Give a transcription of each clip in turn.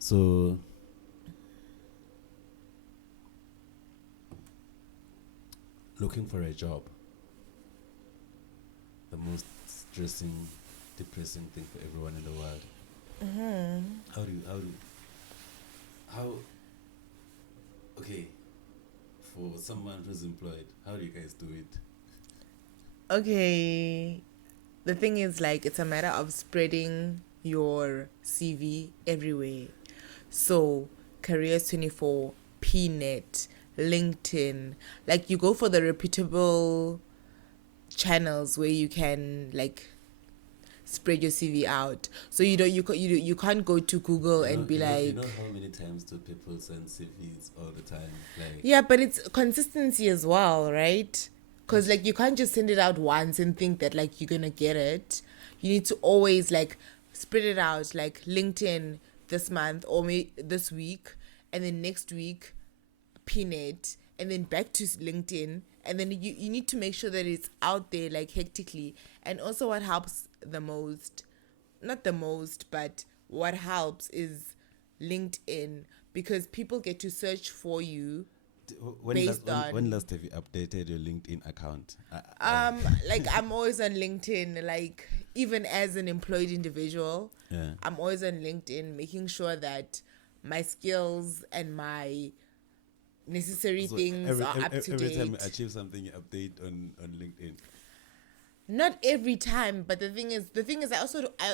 So looking for a job, the most stressing, depressing thing for everyone in the world. How okay, for someone who's employed, how do you guys do it? Okay. The thing is, like, it's a matter of spreading your CV everywhere. So, Careers 24, PNet, LinkedIn, like, you go for the reputable channels where you can, like, spread your CV out. So you can't go to Google and be You know like, how many times do people send CVs all the time? Like, yeah, but it's consistency as well, right? Because, that's like, you can't just send it out once and think that, like, you're gonna get it. You need to always, like, spread it out, like LinkedIn this month or this week, and then next week pin it, and then back to LinkedIn, and then you need to make sure that it's out there, like, hectically. And also, what helps the most, not the most, but what helps is LinkedIn, because people get to search for you based when on last have you updated your LinkedIn account? like, I'm always on LinkedIn, like, even as an employed individual. Yeah. I'm always on LinkedIn, making sure that my skills and my necessary So things are up to every time you date. achieve something, you update on LinkedIn. Not every time, but the thing is I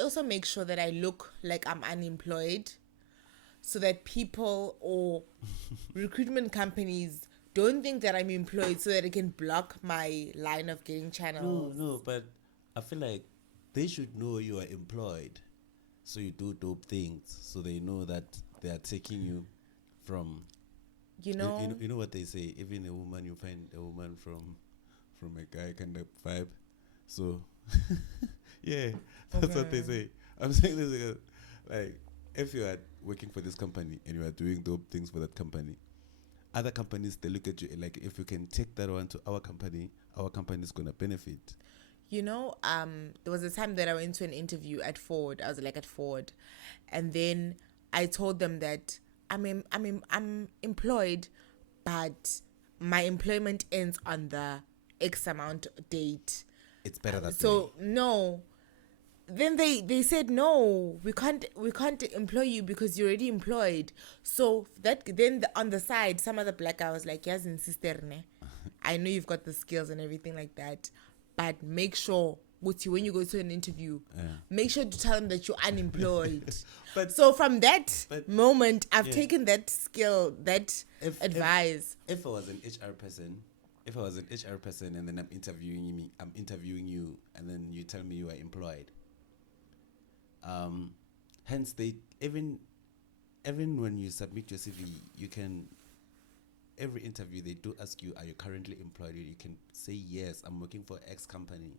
also make sure that I look like I'm unemployed, so that people or recruitment companies don't think that I'm employed, so that it can block my line of getting No, channels. no, but I feel like they should know you are employed, so you do dope things, so they know that they are taking you from. You know? You know what they say. Even a woman, you find a woman from a guy kind of vibe. So yeah, that's what they Okay. say. I'm saying this because, like, if you are working for this company and you are doing dope things for that company, other companies they look at you like, if you can take that one to our company is gonna benefit. There was a time that I went to an interview at Ford. I was like at Ford, and then I told them that I'm employed, but my employment ends on the X amount date. It's better that way. So no, then they said no, we can't employ you because you're already employed. So that then on the side, some other black guy was like, yes, sister ne, I know you've got the skills and everything like that, but make sure with you when you go to an interview, Yeah. make sure to tell them that you're unemployed. But So from that but moment, I've yeah, taken that skill, that if advice. if I was an HR person, if I was an HR person and then I'm interviewing you, and then you tell me you are employed. Um, hence they even when you submit your CV, you can every interview they do ask you, are you currently employed? You can say yes, I'm working for X company,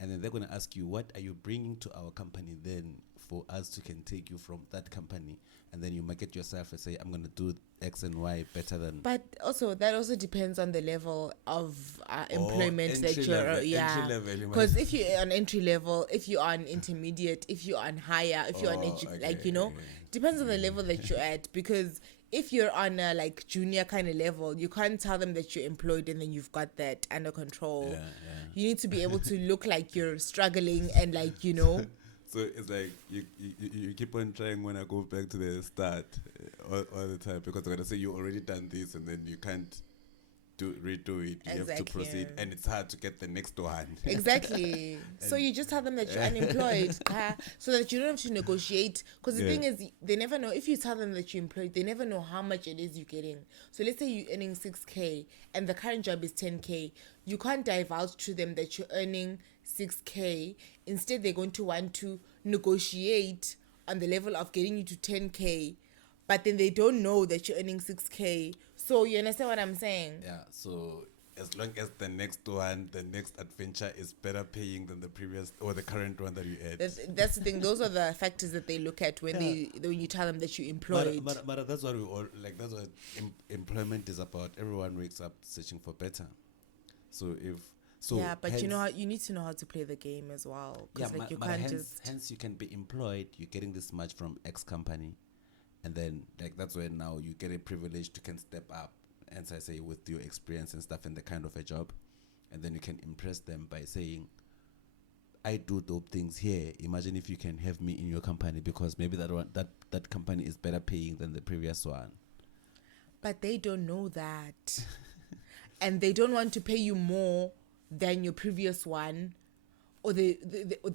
and then they're gonna ask you, what are you bringing to our company then for us to can take you from that company, and then you market yourself and say, I'm gonna do X and Y better than. But also, that also depends on the level of Or employment that entry yeah. level, you might. Because if you're on entry level, if you're on intermediate, if you're on higher, if you're on Oh, okay, like, depends on the yeah. level that you're at. Because if you're on a, like, junior kind of level, you can't tell them that you're employed and then you've got that under control. Yeah, You need to be able to look like you're struggling and, like, you know. So it's like you keep on trying when I go back to the start all the time, because they're gonna say you already done this and then you can't redo it. You have to Exactly. proceed, and it's hard to get the next one. Exactly. So And you just tell them that you're unemployed, so that you don't have to negotiate. Because the yeah, thing is, they never know. If you tell them that you're employed, they never know how much it is you're getting. So let's say you're earning 6K and the current job is 10K. You can't divulge to them that you're earning 6K. Instead, they're going to want to negotiate on the level of getting you to 10K, but then they don't know that you're earning 6K. So you understand what I'm saying? yeah. So as long as the next one, the next adventure is better paying than the previous or the current one that you had. That's the thing. Those are the factors that they look at when Yeah. when you tell them that you're But, employed. but that's what we all like. That's what employment is about. Everyone wakes up searching for better. So if so, Yeah, but hence you need to know how to play the game as well. yeah, Because, like, you but can't hence just. hence you can be employed. You're getting this much from X company, And then like that's when now you get a privilege to can step up, and so I say with your experience and stuff and the kind of a job, and then you can impress them by saying, I do dope things here. Imagine if you can have me in your company, because maybe that company is better paying than the previous one. But they don't know that. And they don't want to pay you more than your previous one. Or they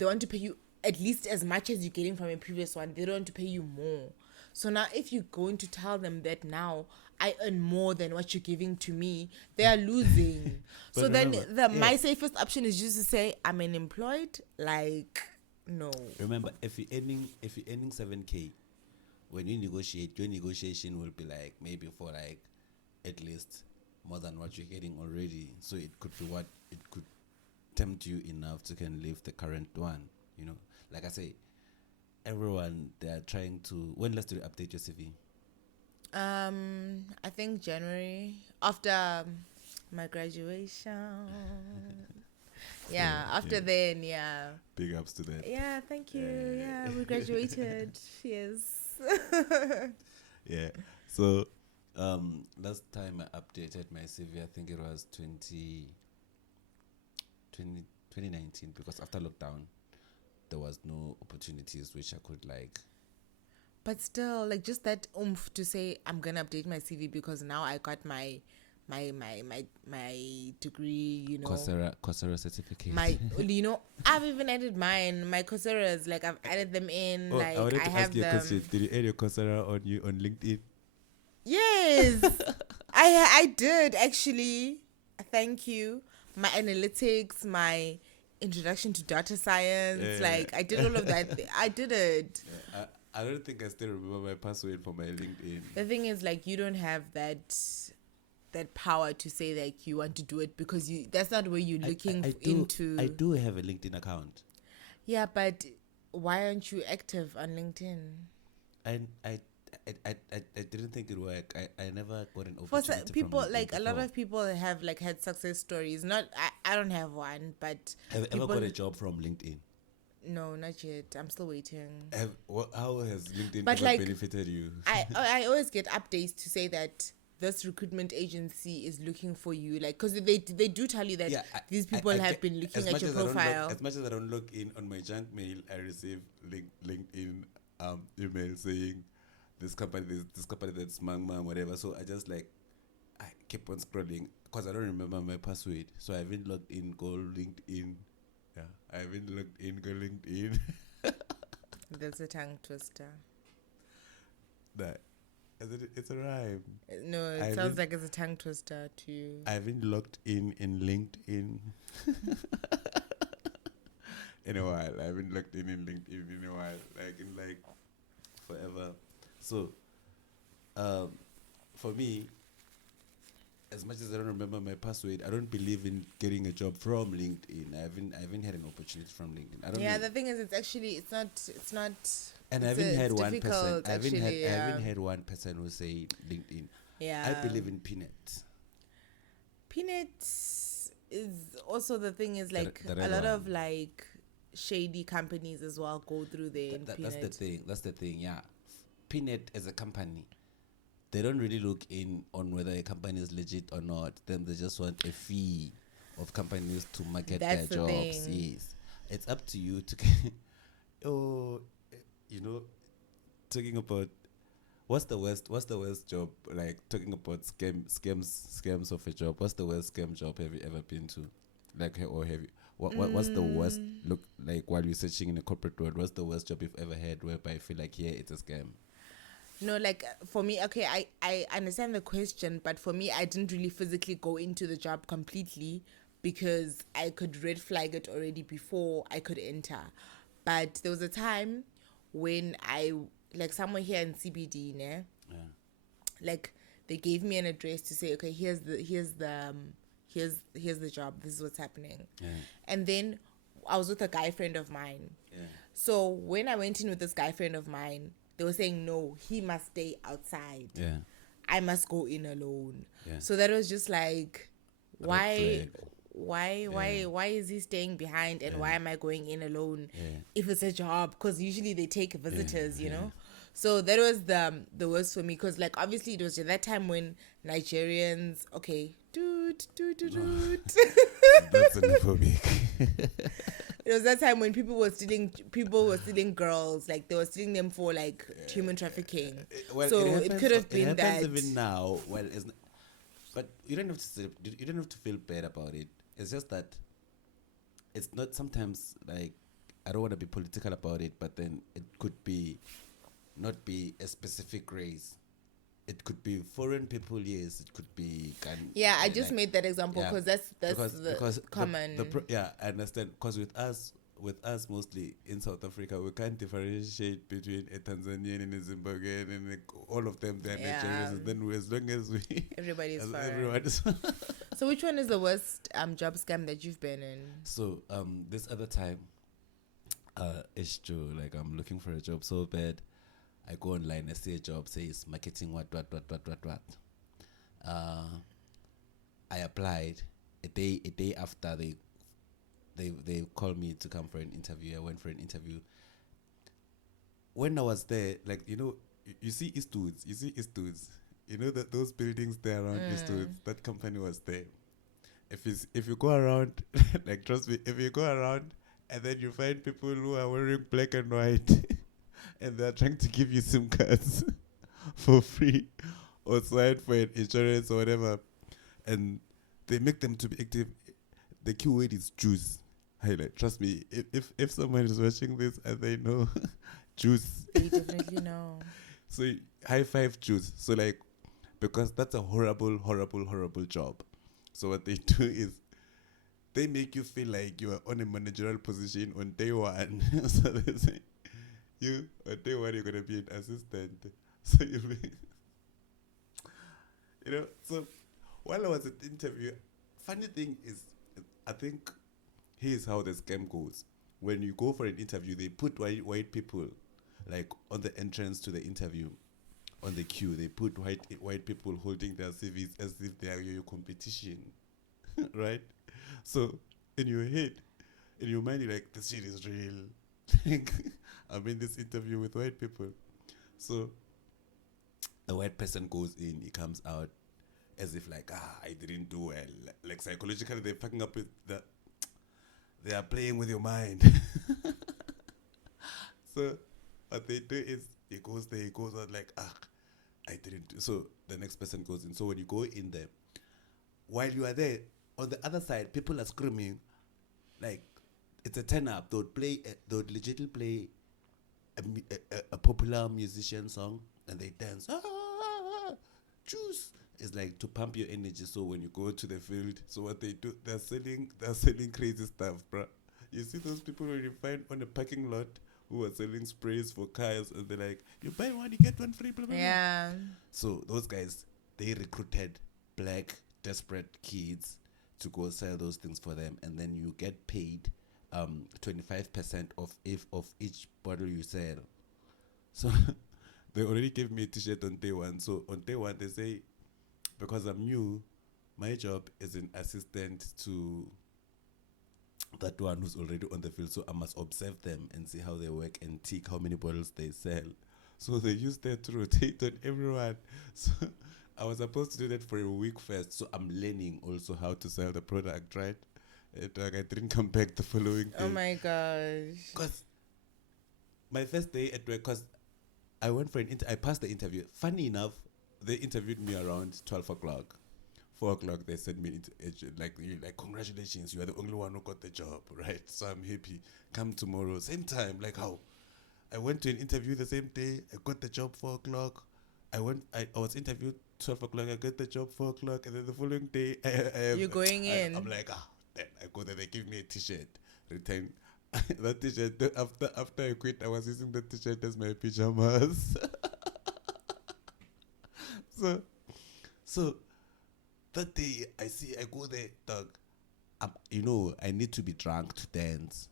want to pay you at least as much as you're getting from your previous one. They don't want to pay you more. So now if you're going to tell them that now I earn more than what you're giving to me, they are losing. So remember, then my safest option is just to say I'm unemployed. Like, no. Remember, if you're earning 7K, when you negotiate, your negotiation will be like maybe for like at least more than what you're getting already. So it could be what it could tempt you enough to can leave the current one. You know, like I say, everyone, they are trying to. When last did you update your CV? I think January after my graduation. Then, yeah. Big ups to that. Yeah, thank you. Yeah, we graduated. Yes. Yeah. So, last time I updated my CV, I think it was 2019, because after lockdown, there was no opportunities which I could like. But still, like just that oomph to say I'm gonna update my CV because now I got my degree, you know. Coursera certificate. I've even added mine. My Coursera's, like I've added them in. Oh, like I wanted I to have ask you a them. question. Did you add your Coursera on LinkedIn? Yes, I did actually. Thank you. My analytics, my introduction to data science. I did all of that. I did it. Yeah, I don't think I still remember my password for my LinkedIn. The thing is, like, you don't have that power to say like you want to do it because that's not where you're looking into. I do have a LinkedIn account. Yeah, but why aren't you active on LinkedIn? I didn't think it would work. I never got an opportunity. For people, from like before. a lot of people have like had success stories. Not I don't have one, but have you ever got a job from LinkedIn? No, not yet. I'm still waiting. How has LinkedIn benefited you? I always get updates to say that this recruitment agency is looking for you, like, because they do tell you that these people have been looking at your profile. As much as I don't log in on my junk mail, I receive LinkedIn email saying this company that's mang whatever. So I just I keep on scrolling because I don't remember my password. So I haven't logged in. Go LinkedIn. Yeah, I haven't logged in. Go LinkedIn. That's a tongue twister. That. It's a rhyme. No, it sounds like it's a tongue twister to you. I haven't logged in LinkedIn in a while. I haven't logged in LinkedIn in a while. Like forever. So, for me, as much as I don't remember my password, I don't believe in getting a job from LinkedIn. I haven't had an opportunity from LinkedIn. I don't know. The thing is, it's not. And I haven't had one person. I haven't had one person who say LinkedIn. Yeah. I believe in Peanut. Peanut is also, the thing is, like, a lot of like shady companies as well go through there. That's the thing. Yeah, Peanut as a company, they don't really look in on whether a company is legit or not. Then they just want a fee of companies to market their jobs. Yes, it's up to you to. Talking about what's the worst job, like talking about scams of a job. What's the worst scam job have you ever been to? Like, or have you, what's the worst, look, like, while you're searching in a corporate world, what's the worst job you've ever had whereby I feel like, yeah, it's a scam? No, like, for me, okay, I understand the question, but for me, I didn't really physically go into the job completely because I could red flag it already before I could enter. But there was a time when somewhere here in CBD, like, they gave me an address to say, okay, here's the job, this is what's happening. And then I was with a guy friend of mine. So when I went in with this guy friend of mine, they were saying, no, he must stay outside. I must go in alone. So that was just like, why is he staying behind, and why am I going in alone if it's a job? Because usually they take visitors, you know. So that was the worst for me because like obviously it was at that time when Nigerians doot. That's xenophobic. It was that time when people were stealing girls, like they were stealing them for like human trafficking. Well, So it could have been it happens that. even now. Well, but you don't have to you don't have to feel bad about it. It's just that it's not sometimes like I don't want to be political about it, but then it could be not be a specific race. It could be foreign people, yes. It could be Yeah, I just made that example yeah, because that's because common. yeah, I understand. Because with us mostly in South Africa, we can't differentiate between a Tanzanian and a Zimbabwean and like all of them. They're Yeah. Nigerians. And then as long as we Everybody's as foreign. everyone is So which one is the worst job scam that you've been in? So this other time, it's true. Like I'm looking for a job so bad. I go online, I see a job, says marketing what. I applied a day after they called me to come for an interview. I went for an interview. When I was there, like you see Eastwoods, you know that those buildings there around Eastwoods, that company was there. If you go around, like trust me, if you go around and then you find people who are wearing black and white and they're trying to give you SIM cards for free or sign for an insurance or whatever, and they make them to be active, the keyword is juice. Highlight. Trust me, if someone is watching this and they know juice, They definitely know. so high five juice. So like, because that's a horrible job. So what they do is they make you feel like you are on a managerial position on day one. So they say, you on day one you're gonna be an assistant. So you'll be, So while I was at the interview, funny thing is, I think here's how the scam goes. When you go for an interview, they put white people, like on the entrance to the interview, on the queue. They put white people holding their CVs as if they are your competition, right? So in your head, in your mind, you're like, this shit is real. I'm in this interview with white people. So the white person goes in, he comes out as if like, I didn't do well. Like psychologically, they're fucking up with they are playing with your mind. So what they do is he goes there, he goes out like, I didn't do. So the next person goes in. So when you go in there, while you are there, on the other side, people are screaming, like it's a turn up. They would legitimately play a popular musician song and they dance. Juice. It's like to pump your energy. So when you go to the field, so what they do, they're selling crazy stuff, bruh. You see those people when you find on a parking lot who are selling sprays for cars and they're like, you buy one, you get one free, blah, blah, blah. Yeah. So those guys, they recruited black desperate kids to go sell those things for them, and then you get paid 25% of each bottle you sell. So they already gave me a t-shirt on day one. So on day one they say, because I'm new, my job is an assistant to that one who's already on the field. So I must observe them and see how they work and tick how many bottles they sell. So they use that to rotate on everyone. So I was supposed to do that for a week first. So I'm learning also how to sell the product, right? I didn't come back the following day. Oh my gosh. Because my first day at work, because I went for I passed the interview. Funny enough, they interviewed me around 12 o'clock. 4 o'clock, they sent me like congratulations, you are the only one who got the job, right? So I'm happy. Come tomorrow, same time. Like how? I went to an interview the same day. I got the job 4 o'clock. I was interviewed 12 o'clock. I got the job 4 o'clock, and then the following day, You're going in. I'm like, then I go there. They give me a T-shirt. Return that T-shirt. After I quit, I was using the T-shirt as my pajamas. So that day I go there, dog. I need to be drunk to dance.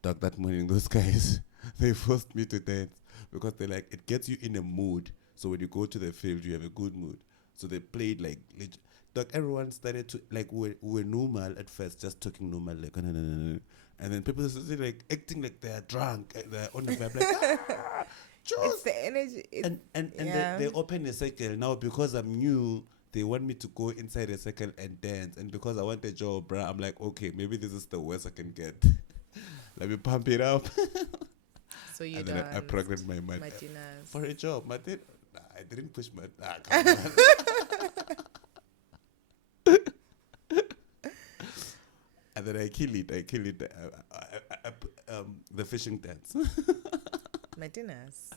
Dog, that morning, those guys, they forced me to dance because they're like, it gets you in a mood. So when you go to the field, you have a good mood. So they played like, dog, everyone started to, like, we were normal at first, just talking normal, like, and And then people are like acting like they're drunk, they're on the vibe, like, It's Jules. the energy. And yeah. they open a circle. Now, because I'm new, they want me to go inside a circle and dance. And because I want a job, bruh, I'm like, okay, maybe this is the worst I can get. Let me pump it up. So you And then I programmed my mind Martinez. for a job. Martin, I didn't push my. Come on. And then I kill it. The fishing dance. Martinez.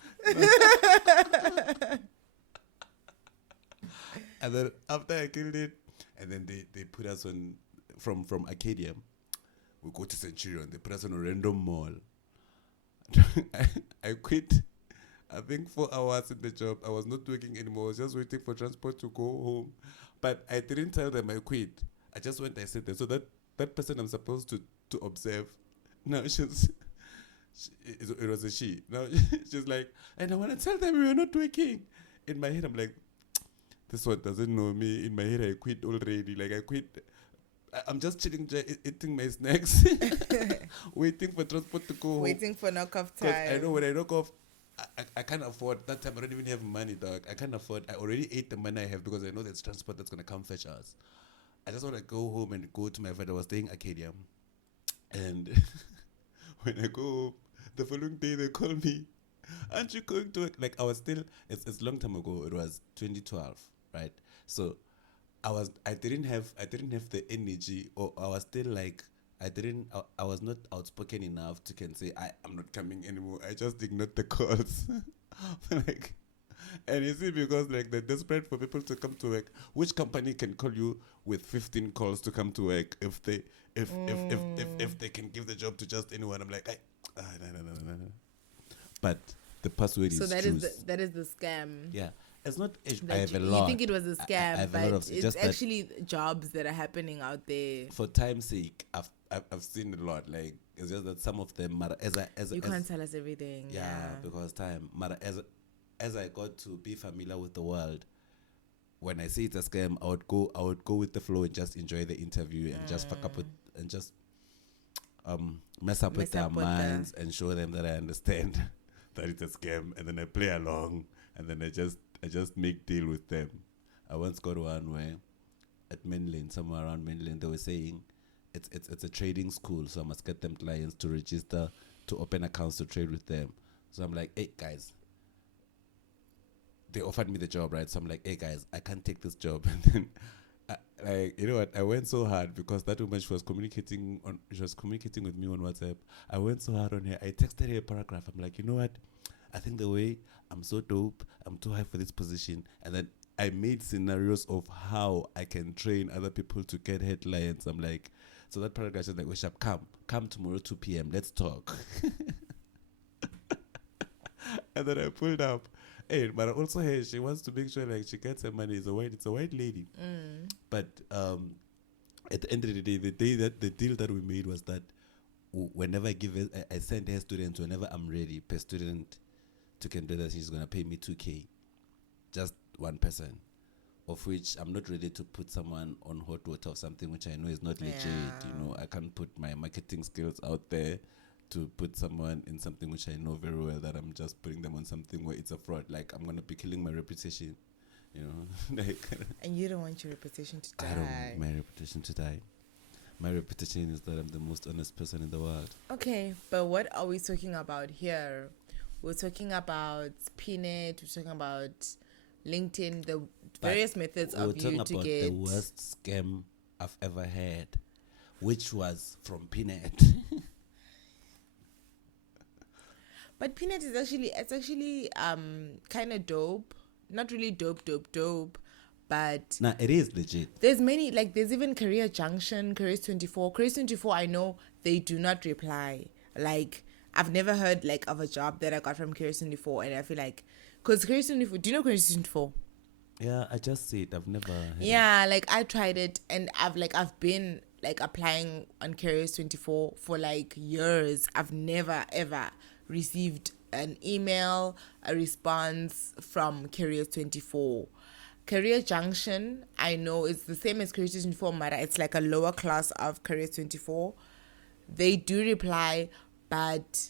And then after I killed it, and then they put us on from Arcadia. We go to Centurion. They put us on a random mall. I quit. I think 4 hours in the job. I was not working anymore. I was just waiting for transport to go home. But I didn't tell them I quit. I just went. I said there. So that person I'm supposed to observe. Now it was a she. Now she's like, and I want to tell them we were not working. In my head, I'm like, this one doesn't know me. In my head, I quit already. Like I quit. I'm just chilling, eating my snacks, waiting for transport to go home. Waiting for knock-off 'Cause time. I know when I knock off, I can't afford. That time I don't even have money, dog. I can't afford. I already ate the money I have because I know there's transport that's going to come fetch us. I just want to go home and go to my friend. I was staying Arcadia. And when I go home, the following day they call me, aren't you going to work? Like I was still, it's a long time ago. It was 2012, right? So I didn't have the energy, or I was still like, I was not outspoken enough to can say I'm not coming anymore. I just ignored the calls. Like, and you see, because like they're desperate for people to come to work. Which company can call you with 15 calls to come to work if they can give the job to just anyone? I'm like, no. But the password is so that Juice. that is the scam. Yeah. It's not. That I have a you lot. think it was a I scam, have a lot but of- it's just that- actually jobs that are happening out there. For time's sake, I've seen a lot. Like it's just that some of them, You can't tell us everything. yeah, because time. As I got to be familiar with the world, when I see it's a scam, I would go with the flow and just enjoy the interview and just fuck up with and just mess up with their minds and show them that I understand that it's a scam, and then I play along, and then I just make deal with them. I once got one where at Mainland, somewhere around Mainland, they were saying it's a trading school, so I must get them clients to register to open accounts to trade with them. So I'm like, hey guys, they offered me the job, right? So I'm like, hey guys, I can't take this job. And then like, you know what, I went so hard because that woman, she was communicating with me on WhatsApp. I went so hard on her. I texted her a paragraph. I'm like, you know what, I think the way I'm so dope, I'm too high for this position. And then I made scenarios of how I can train other people to get headlines. I'm like, so that paragraph is like, we shall come tomorrow 2 p.m. Let's talk. And then I pulled up. Hey, but also, hey, she wants to make sure like she gets her money. It's a white lady. But at the end of the day, the deal that we made was that whenever I send her students whenever I'm ready per student to can do that, she's gonna pay me 2K, just one person, of which I'm not ready to put someone on hot water or something which I know is not legit. You know, I can't put my marketing skills out there to put someone in something which I know very well that I'm just putting them on something where it's a fraud. Like I'm gonna be killing my reputation, you know. Like, And you don't want your reputation to die. I don't want my reputation to die. My reputation is that I'm the most honest person in the world. Okay, but what are we talking about here? We're talking about Peanut. We're talking about LinkedIn. The various methods We're of talking you to about get the worst scam I've ever had, which was from Peanut. But Peanut is actually kind of dope. Not really dope, but Nah, it is legit. there's many, like there's even Career Junction, Careers 24. Careers 24, I know they do not reply. Like I've never heard like of a job that I got from Careers 24, and I feel like, because Careers 24, do you know Careers 24? Yeah, I just see it. I've never heard it. Yeah, like I tried it, and I've been like applying on Careers 24 for like years. I've never ever received an email, a response from Careers 24. Career Junction, I know it's the same as Careers 24, but it's like a lower class of Careers 24. they do reply, but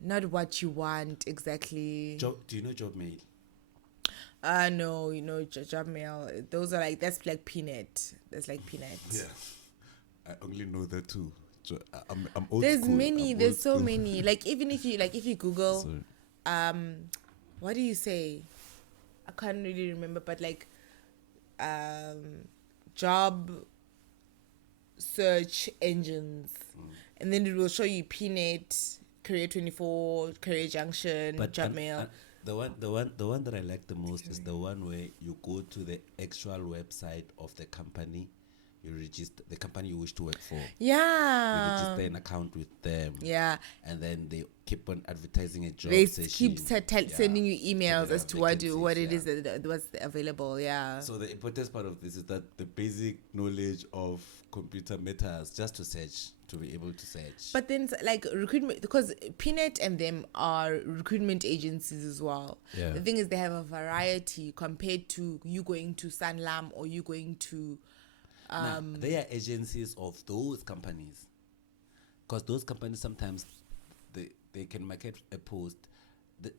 not what you want exactly. Do you know job mail? No, job mail. Those are like, that's like Peanut. That's like Peanut. Yeah, I only know that too. I'm old There's school. many. I'm There's old so school. many. Like even if you Google, Sorry. what do you say? I can't really remember, but like, job search engines, and then it will show you Peanut, Career 24, Career Junction, Job Mail. The one that I like the most is the one where you go to the actual website of the company, you register the company you wish to work for. You register an account with them. Yeah. And then they keep on advertising a job They session. keep sending you emails as to what it is yeah. that what's available. Yeah. So the important part of this is that the basic knowledge of computer matters, just to search, to be able to search. But then like recruitment, because Peanut and them are recruitment agencies as well. Yeah. The thing is, they have a variety compared to you going to Sanlam or you going to now, they are agencies of those companies, because those companies sometimes they can market a post.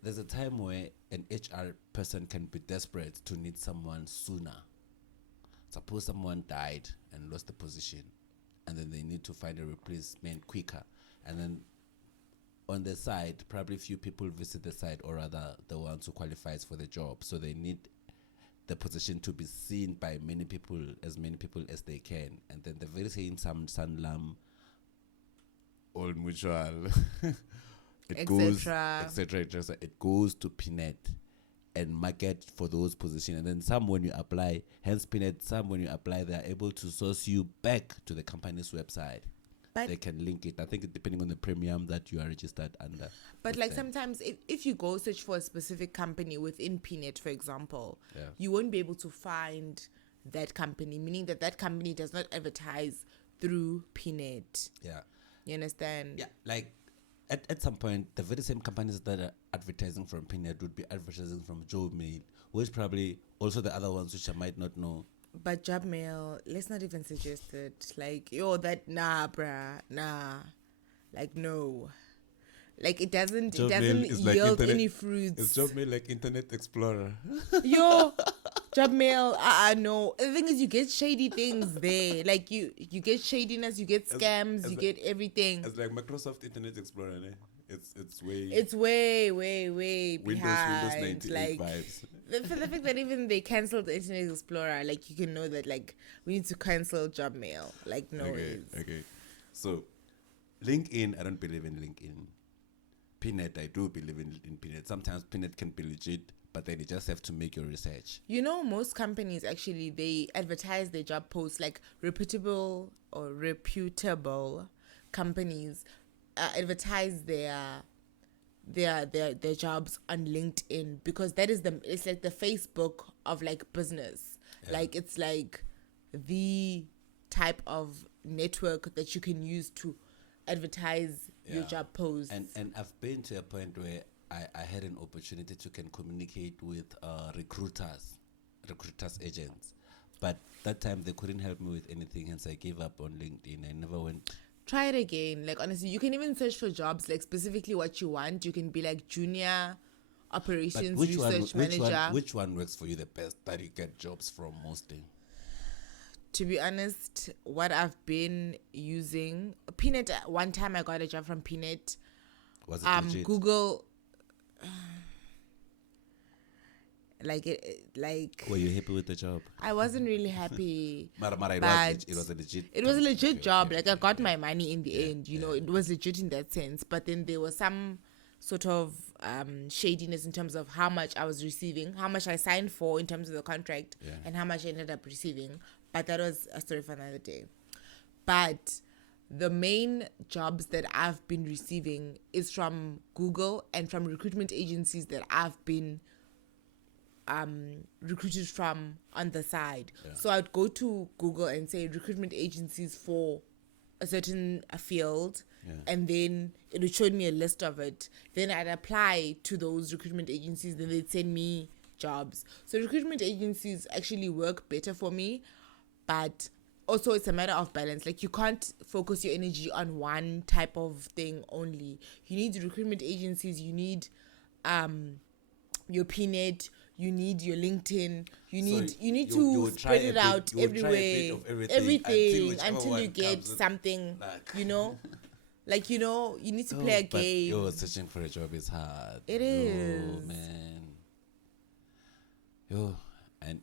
There's a time where an HR person can be desperate to need someone sooner. Suppose someone died and lost the position, and then they need to find a replacement quicker, and then on the side, probably few people visit the site, or rather the ones who qualifies for the job, so they need the position to be seen by many people as they can, and then the very same Sanlam, Old Mutual, it goes, etc. It goes to Peanut and market for those positions, and then some when you apply, hence Peanut, some when you apply, they are able to source you back to the company's website. But they can link it. I think depending on the premium that you are registered under. But like sometimes if you go search for a specific company within Peanut, for example, you won't be able to find that company, meaning that company does not advertise through Peanut. Yeah. You understand? Yeah. Like at some point, the very same companies that are advertising from Peanut would be advertising from Job Mail, which probably also the other ones which I might not know. But Job Mail, let's not even suggest it. Like, bruh, nah. Like, no. Like, it doesn't yield like any fruits. It's Job Mail like Internet Explorer. Job Mail, no. The thing is, you get shady things there. Like, you get shadiness, you get scams, you get everything. It's like Microsoft Internet Explorer, eh? It's way behind. Windows 98 like, vibes. For the fact that even they cancelled the Internet Explorer, like, you can know that, like, we need to cancel Job Mail. Like, no. Okay. So, LinkedIn, I don't believe in LinkedIn. Peanut, I do believe in Peanut. Sometimes Peanut can be legit, but then you just have to make your research. Most companies actually, they advertise their job posts, like reputable companies advertise their jobs on LinkedIn, because that is it's like the Facebook of like business. Like, it's like the type of network that you can use to advertise your job posts. And I've been to a point where I had an opportunity to can communicate with recruiters agents, but that time they couldn't help me with anything, hence I gave up on LinkedIn. I never went. Try it again. Like, honestly, you can even search for jobs, like specifically what you want. You can be like junior operations research manager. Which one works for you the best that you get jobs from mostly? To be honest, what I've been using, Peanut, one time I got a job from Peanut. Was it legit? Google, like. Were you happy with the job? I wasn't really happy. It was a legit. It was a legit job. Like, I got my money in the end. It was legit in that sense. But then there was some sort of shadiness in terms of how much I was receiving, how much I signed for in terms of the contract, and how much I ended up receiving. But that was a story for another day. But the main jobs that I've been receiving is from Google and from recruitment agencies that I've been recruited from on the side. So I'd go to Google and say recruitment agencies for a certain field, and then it would show me a list of it. Then I'd apply to those recruitment agencies, then they'd send me jobs. So recruitment agencies actually work better for me, but also it's a matter of balance. Like, you can't focus your energy on one type of thing only. You need recruitment agencies, you need your PNet, you need your LinkedIn, you need you to would try spread a it bit- out you would try a bit everywhere, of everything whichever until you one get comes with something, luck. you know. Like, you know, you need to play a But game. searching for a job is hard. It is. Man.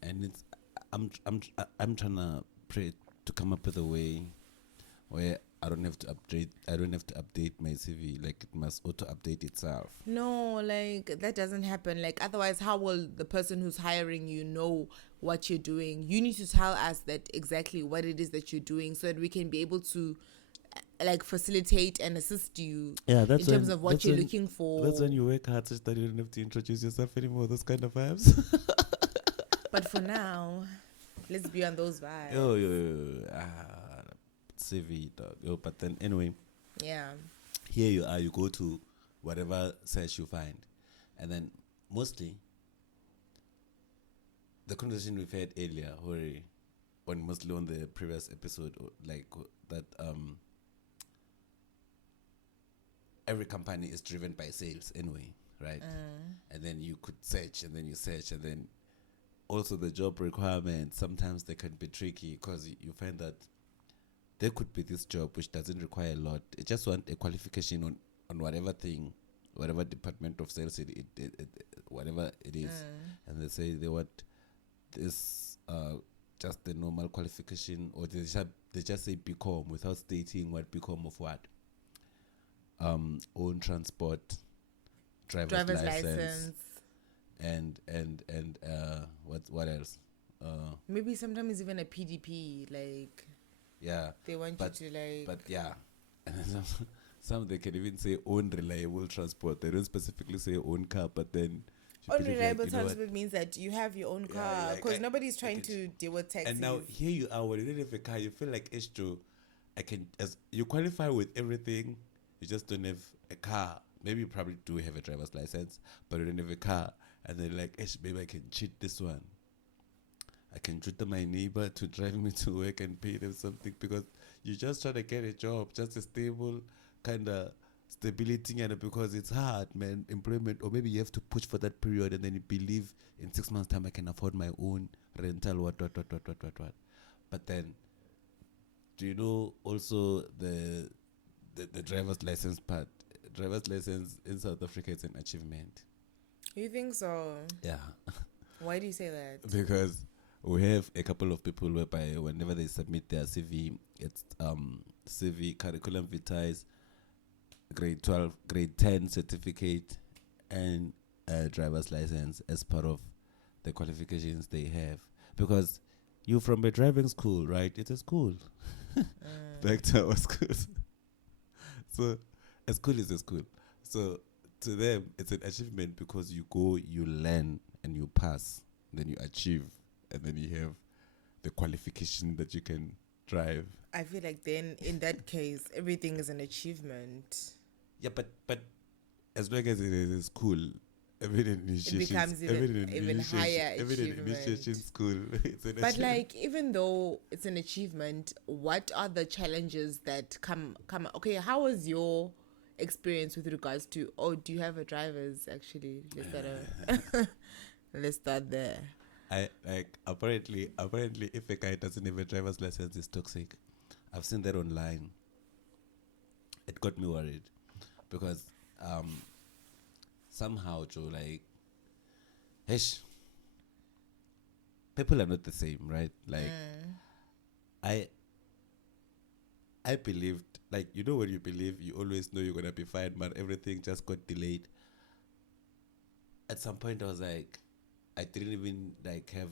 And it's I'm trying to pray to come up with a way where I don't have to update my CV. Like, it must auto update itself. No, like, that doesn't happen. Like, otherwise, how will the person who's hiring you know what you're doing? You need to tell us that exactly what it is that you're doing, so that we can be able to like facilitate and assist you in terms of what you're looking for. That's when you work hard such that you don't have to introduce yourself anymore. Those kind of vibes. But for now, let's be on those vibes. CV, dog. But then anyway, Yeah. here you are. You go to whatever search you find, and then mostly the conversation we've had earlier, mostly on the previous episode, like that. Every company is driven by sales anyway, right? And then you could search, and then you search, and then also the job requirements, sometimes they can be tricky because you find that there could be this job which doesn't require a lot. It just want a qualification on whatever thing, whatever department of sales whatever it is. And they say they want this just the normal qualification, or they just say BCom without stating what BCom of what. Own transport, driver's license. And what else? Maybe sometimes even a PDP, like, yeah, they want you to like. But yeah, and then some they can even say own reliable transport. They don't specifically say own car, but then Unreliable transport means that you have your own car, because nobody's trying to deal with taxis. And now here you are, when you don't have a car, you feel like H2. As you qualify with everything, you just don't have a car. Maybe you probably do have a driver's license, but you don't have a car. And then like, maybe I can cheat this one. I can treat my neighbor to drive me to work and pay them something, because you just try to get a job, just a stable kind of stability, and because it's hard, man, employment. Or maybe you have to push for that period, and then you believe in 6 months time I can afford my own rental, what. But then, do you know also the driver's license part? Driver's license in South Africa is an achievement. You think so? Yeah. Why do you say that? Because we have a couple of people whereby whenever they submit their CV, it's CV, curriculum vitae, grade 12, grade 10 certificate, and a driver's license as part of the qualifications they have. Because you're from a driving school, right? It's a school. Back to our schools. So a school is a school. So to them, it's an achievement, because you go, you learn, and you pass, then you achieve, and then you have the qualification that you can drive. I feel like then in that case, everything is an achievement. Yeah, but as long as it is a school, even initiation, it becomes even higher achievement. Initiation school. It's an but achievement. like, even though it's an achievement, what are the challenges that come? Okay, how was your experience with regards to? Oh, do you have a driver's? Actually, let's start there. I like apparently if a guy doesn't have a driver's license, it's toxic. I've seen that online. It got me worried, because somehow, Joe, like, people are not the same, right? Like, I believed, like, you know, when you believe, you always know you're gonna be fine, but everything just got delayed. At some point, I was like, I didn't even like have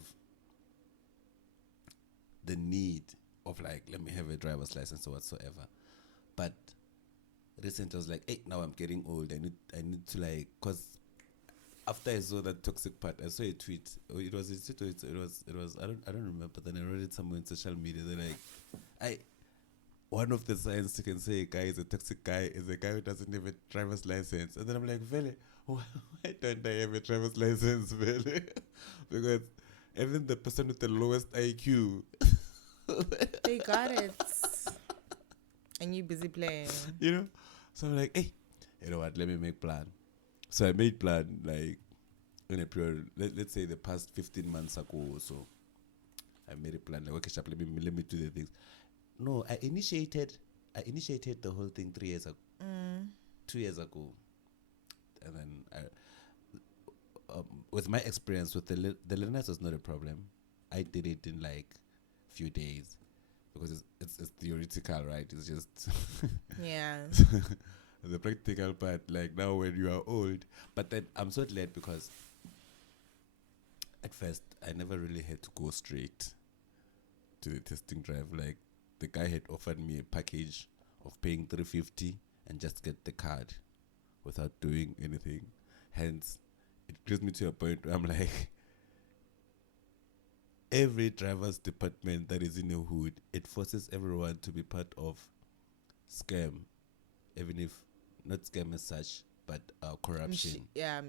the need of like, let me have a driver's license or whatsoever. But recently I was like, hey, now I'm getting old. I need to like, cause after I saw that toxic part, I saw a tweet. It was I don't remember. Then I read it somewhere in social media. They're like, one of the signs you can say a guy is a toxic guy is a guy who doesn't have a driver's license. And then I'm like, Vele, why don't I have a driver's license, Vele? Because even the person with the lowest IQ They got it. And you busy playing. You know? So I'm like, hey, you know what? Let me make plan. So I made plan like in a period, let's say the past 15 months ago or so. I made a plan like, okay, Sharp, let me do the things. No, I initiated the whole thing 3 years ago. 2 years ago. And then with my experience with the learners was not a problem. I did it in like few days because it's theoretical, right? It's just Yeah. the practical part. Like now when you are old, but then I'm so glad because at first I never really had to go straight to the testing drive. Like the guy had offered me a package of paying $350 and just get the card without doing anything. Hence, it brings me to a point where I'm like, every driver's department that is in a hood, it forces everyone to be part of scam, even if not scam as such, but corruption. Yeah.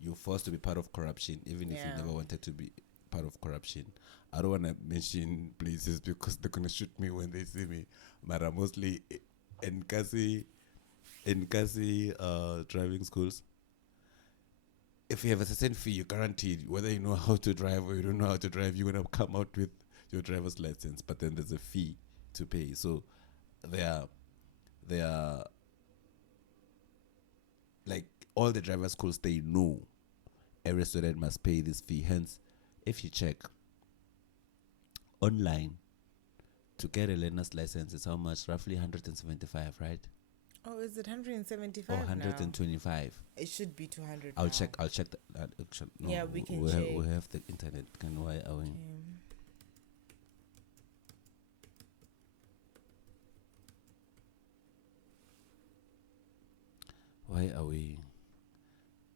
You're forced to be part of corruption, even if you Yeah. never wanted to be part of corruption. I don't want to mention places because they're gonna shoot me when they see me. But I'm mostly in Kasi driving schools. If you have a certain fee, you're guaranteed, whether you know how to drive or you don't know how to drive, you're gonna come out with your driver's license. But then there's a fee to pay. So there are like all the driver schools, they know every student must pay this fee. Hence, if you check online to get a learner's license, it's how much? Roughly 175, right? Oh, is it 175 Or now? 125. It should be 200 I'll now. check that. No, Yeah, we can we check. we have the internet. Can why are we? Why are we?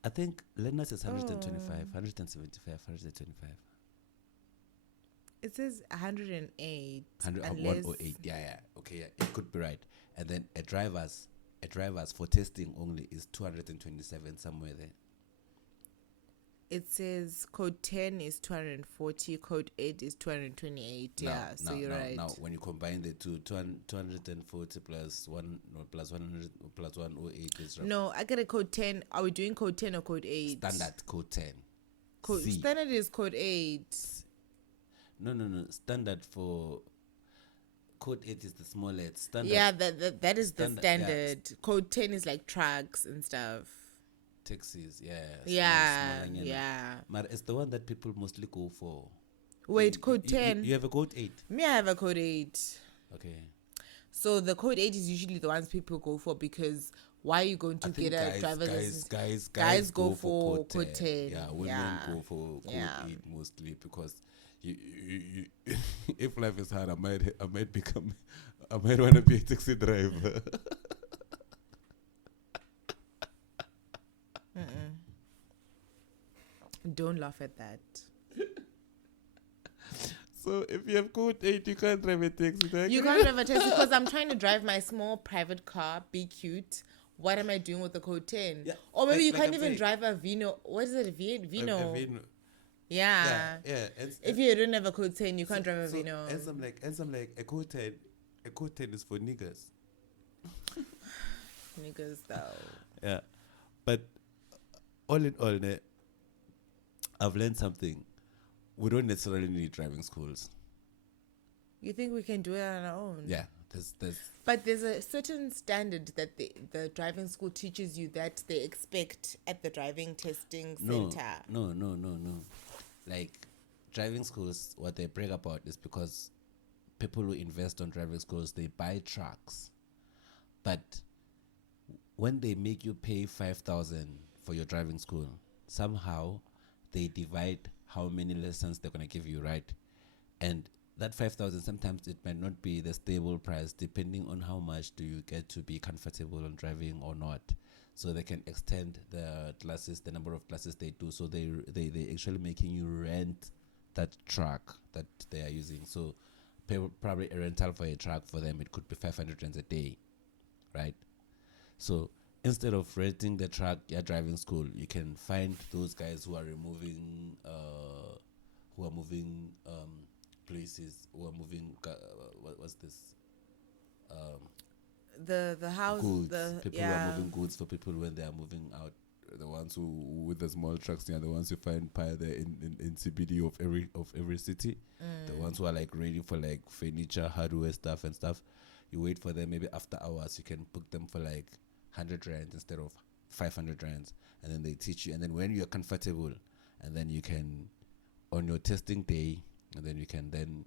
I think learners is 125, 175, 125. It says 108. 108. Yeah. Okay, yeah. It could be right. And then a driver's for testing only is 227 somewhere there. It says code 10 is 240, code 8 is 228. So you're right. Now, when you combine the two, 240 plus 1 or plus 100 or plus 108 is roughly. No, I got a code 10. Are we doing code 10 or code 8? Standard code 10. Standard is code 8. No. Standard for code 8 is the smallest. Standard. Yeah, that is the standard. Yeah. Code 10 is like trucks and stuff. Taxis, Yeah. But it's the one that people mostly go for. Wait, code 10. You have a code 8. Me, I have a code 8. Okay. So the code 8 is usually the ones people go for because why are you going to get a driver's license? Guys go for code 10. Yeah, women go for code 8 mostly because you if life is hard, I might want to be a taxi driver. Don't laugh at that. So if you have code 8, you can't drive a taxi. You can't drive a taxi because I'm trying to drive my small private car, be cute. What am I doing with the code 10? Yeah. Or maybe you can't even drive a Vino. What is it? A Vino? A Vino. Yeah. If you don't have a code 10, you can't drive a Vino. And some like a code 10 is for niggas. Niggas though. Yeah. But all in all, I've learned something. We don't necessarily need driving schools. You think we can do it on our own? Yeah. But there's a certain standard that the driving school teaches you that they expect at the driving testing center. No. Like, driving schools, what they brag about is because people who invest on driving schools, they buy trucks. But when they make you pay 5,000 for your driving school, somehow they divide how many lessons they're going to give you, right? And that 5,000, sometimes it might not be the stable price, depending on how much do you get to be comfortable on driving or not. So they can extend the classes, the number of classes they do. So they actually making you rent that truck that they are using. So probably a rental for a truck for them, it could be 500 rands a day, right? So instead of renting the truck you're driving school, you can find those guys who are moving places who are moving. What's this? The house, Goods. People who are moving goods for people when they are moving out. The ones who with the small trucks, the ones you find there in CBD of every city. The ones who are like ready for like furniture, hardware stuff and stuff. You wait for them maybe after hours. You can book them for like 100 rands instead of 500 rands, and then they teach you. And then when you're comfortable, and then you can on your testing day, and then you can then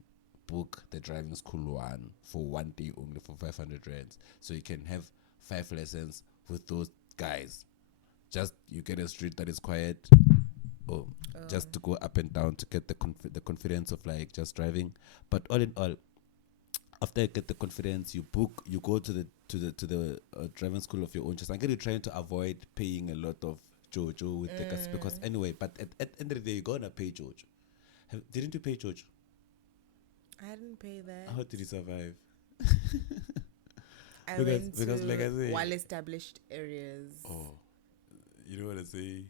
book the driving school one for 1 day only for 500 rands. So you can have 5 lessons with those guys. Just you get a street that is quiet, or just to go up and down to get the confidence of like just driving. But all in all, after you get the confidence, you go to the driving school of your own. Just I'm going to try to avoid paying a lot of Jojo with the cars because anyway. But at the end of the day, you're gonna pay Jojo. Didn't you pay Jojo? I didn't pay that. How did you survive? I went to like I say, well-established areas. Oh. You know what I say?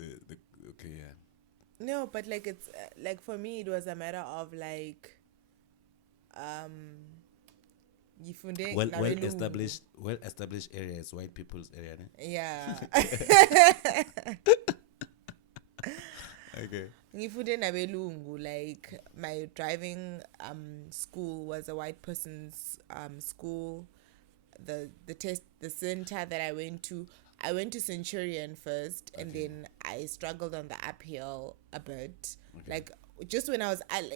Okay, yeah. No, but like it's like for me, it was a matter of like, well-established areas, white people's area. Ne? Yeah. Okay. Like my driving school was a white person's school. The center that I went to Centurion first, and then I struggled on the uphill a bit. Okay. Like just when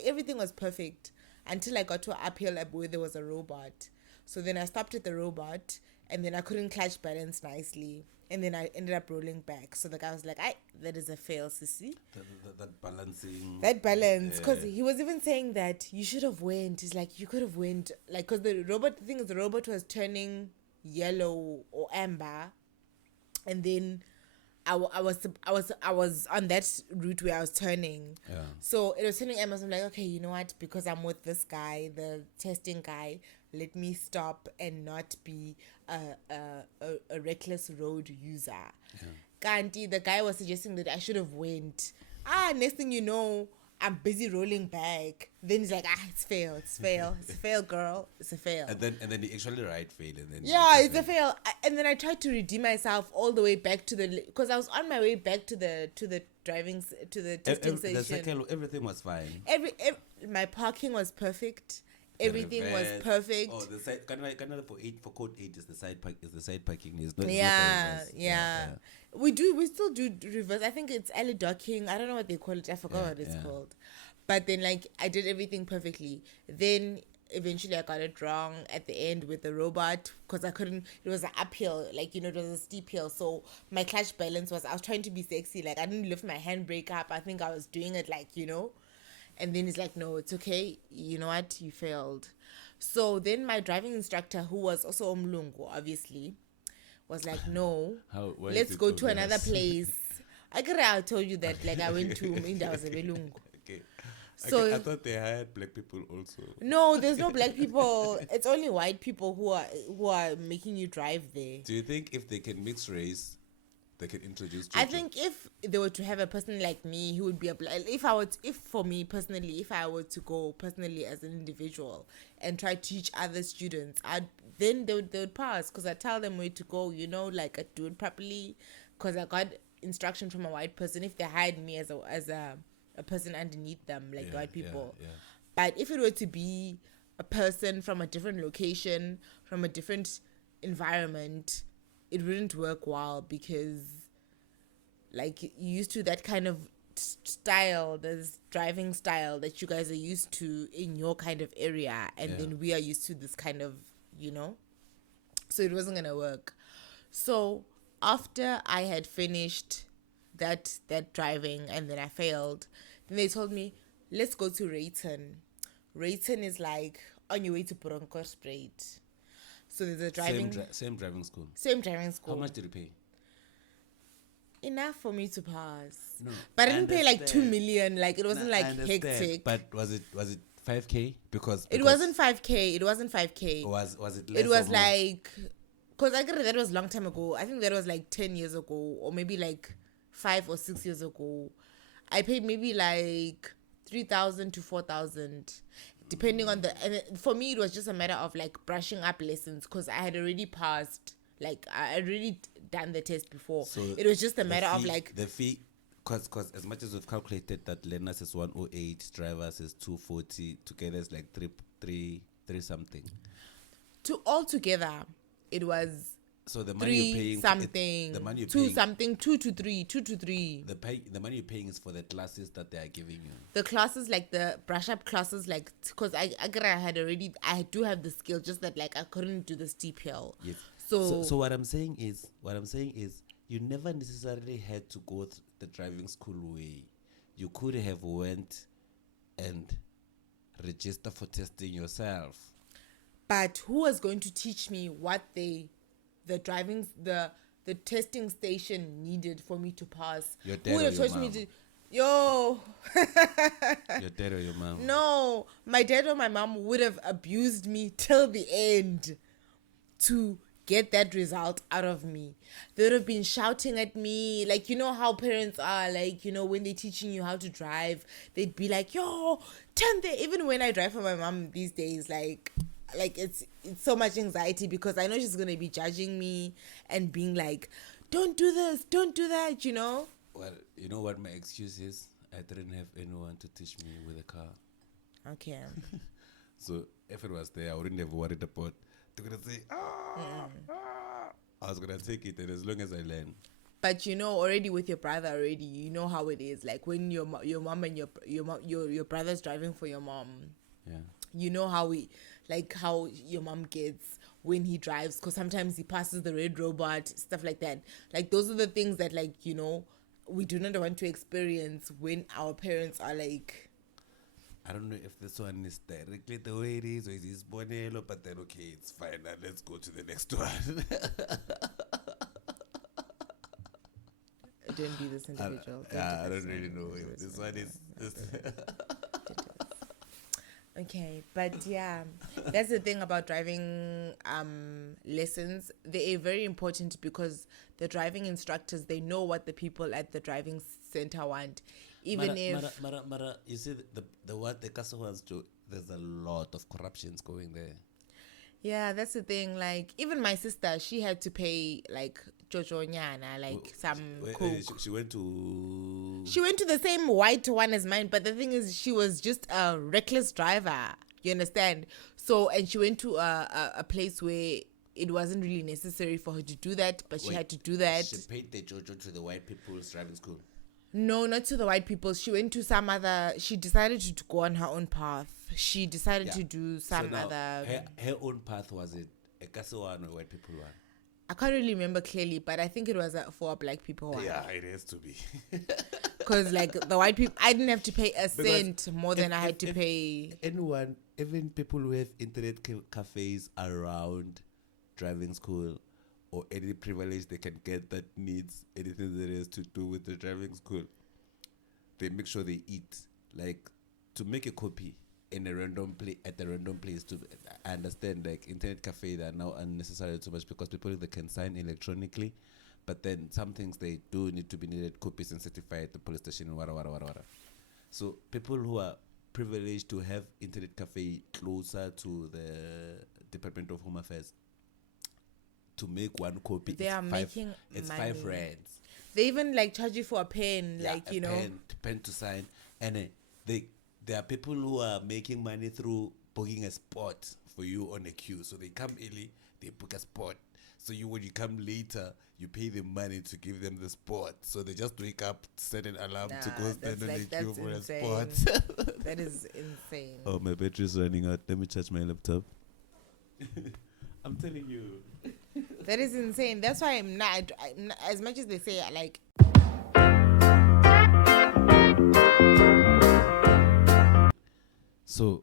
everything was perfect until I got to an uphill where there was a robot. So then I stopped at the robot, and then I couldn't clutch balance nicely, and then I ended up rolling back. So the guy was like, that is a fail, sissy. That balancing. That balance, because he was even saying that you should have went. He's like, you could have went, like, because the robot was turning yellow or amber. And then I was on that route where I was turning. Yeah. So it was turning amber. So I'm like, okay, you know what? Because I'm with this guy, the testing guy, let me stop and not be a reckless road user. Kanti, the guy was suggesting that I should have went. Next thing you know, I'm busy rolling back. Then he's like, it's fail, it's a fail, girl, it's a fail. And then he actually failed, and then it's a fail. And then I tried to redeem myself all the way back to because I was on my way back to the testing station. The second, everything was fine. My parking was perfect. Everything was perfect. Oh, the side for code 8 is the side parking. It's not, yeah. We still do reverse. I think it's early docking. I don't know what they call it. I forgot what it's called. But then like I did everything perfectly. Then eventually I got it wrong at the end with the robot because I couldn't. It was an uphill, like it was a steep hill. So my clutch balance I was trying to be sexy. Like I didn't lift my handbrake up. I think I was doing it And then he's like, no, it's okay. You know what? You failed. So then my driving instructor, who was also Omlungu, obviously, was like, no, let's go to another place. I told you that, like, I went to Minda's Belungu. Okay. So I thought they hired black people also. No, there's no black people. It's only white people who are making you drive there. Do you think if they can mix race, they can introduce Jojo? I think if they were to have a person like me who would be if for me personally, if I were to go personally as an individual and try to teach other students, then they would pass because I tell them where to go, like I do it properly because I got instruction from a white person. If they hired me as a person underneath them, like the white people. Yeah. But if it were to be a person from a different location, from a different environment, it wouldn't work well because like you used to that kind of style, this driving style that you guys are used to in your kind of area, and then we are used to this kind of, so it wasn't gonna work. So after I had finished that driving and then I failed, then they told me, let's go to Rayton. Rayton is like on your way to Bronkhorstspruit. So there's a driving... Same driving school. Same driving school. How much did you pay? Enough for me to pass. No, but I didn't pay like 2 million. Like it wasn't hectic. But was it 5K? Because it wasn't 5K. It wasn't 5K. Was it less? It was like... Because I guess that was a long time ago. I think that was like 10 years ago. Or maybe like 5 or 6 years ago. I paid maybe like 3,000 to 4,000, depending on for me, it was just a matter of like brushing up lessons because I had already passed. Like I had already done the test before. So it was just a matter of like the fee. Because as much as we've calculated that learners is 108, drivers is 240, together it's like three something. All together, it was. So the money you're paying, something, the money you're two paying, something, 2 to 3, 2 to 3. The money you're paying is for the classes that they are giving you. The classes, like the brush up classes, like because I do have the skill, just that like I couldn't do the steep hill. Yes. So what I'm saying is you never necessarily had to go the driving school way. You could have went and register for testing yourself. But who was going to teach me what the testing station needed for me to pass? Your dad who would have or your taught me mom? to Yo. Your dad or your mom? No, my dad or my mom would have abused me till the end to get that result out of me. They would have been shouting at me, like, you know how parents are, like, you know, when they're teaching you how to drive, they'd be like, yo, turn there. Even when I drive for my mom these days, like it's so much anxiety because I know she's gonna be judging me and being like, don't do this, don't do that, you know. Well, you know what my excuse is? I didn't have anyone to teach me with a car. Okay. So if it was there, I wouldn't have worried about. They're gonna say, I was gonna take it, and as long as I learn. But you know, already with your brother, already you know how it is. Like when your mom and your brother's driving for your mom. Yeah. You know how how your mom gets when he drives, because sometimes he passes the red robot, stuff like that. Like those are the things that, like, you know, we do not want to experience when our parents are like. I don't know if this one is directly the way it is or is this Bonello, but then okay, it's fine. Now let's go to the next one. Don't be this individual. I don't really know. This one is. Okay, but yeah, that's the thing about driving lessons. They are very important because the driving instructors, they know what the people at the driving center want. Even Mara, you see the what the castle wants to. There's a lot of corruptions going there. Yeah, that's the thing. Like even my sister, she had to pay like Jojo Nyana, like some coke. She went to. She went to the same white one as mine, but the thing is, she was just a reckless driver. You understand? So, and she went to a place where it wasn't really necessary for her to do that, but she had to do that. She paid the Jojo to the white people's driving school. No, not to the white people. She went to some other. She decided to go on her own path. She decided to do some other. Her own path, was it a castle one or white people one? I can't really remember clearly, but I think it was for a black people one. Yeah, it has to be. Because like the white people, I didn't have to pay a cent more than I had to pay. Anyone, even people who have internet cafes around driving school, or any privilege they can get that needs anything that has to do with the driving school, they make sure they eat. Like, to make a copy in a random at a random place. I understand, like, internet cafe, they are now unnecessary too much because people, they can sign electronically, but then some things they do need to be needed copies and certified at the police station and whatever. So people who are privileged to have internet cafe closer to the Department of Home Affairs, to make one copy, they are making it's money. 5 rands. They even like charge you for a pen, like, you know, pen to sign, and there are people who are making money through booking a spot for you on a queue. So they come early, they book a spot. So when you come later, you pay them money to give them the spot. So they just wake up, set an alarm to go stand on the queue for insane. a spot. That is insane. Oh, my battery's running out. Let me charge my laptop. I'm telling you. That is insane. That's why I'm not, as much as they say, like. So,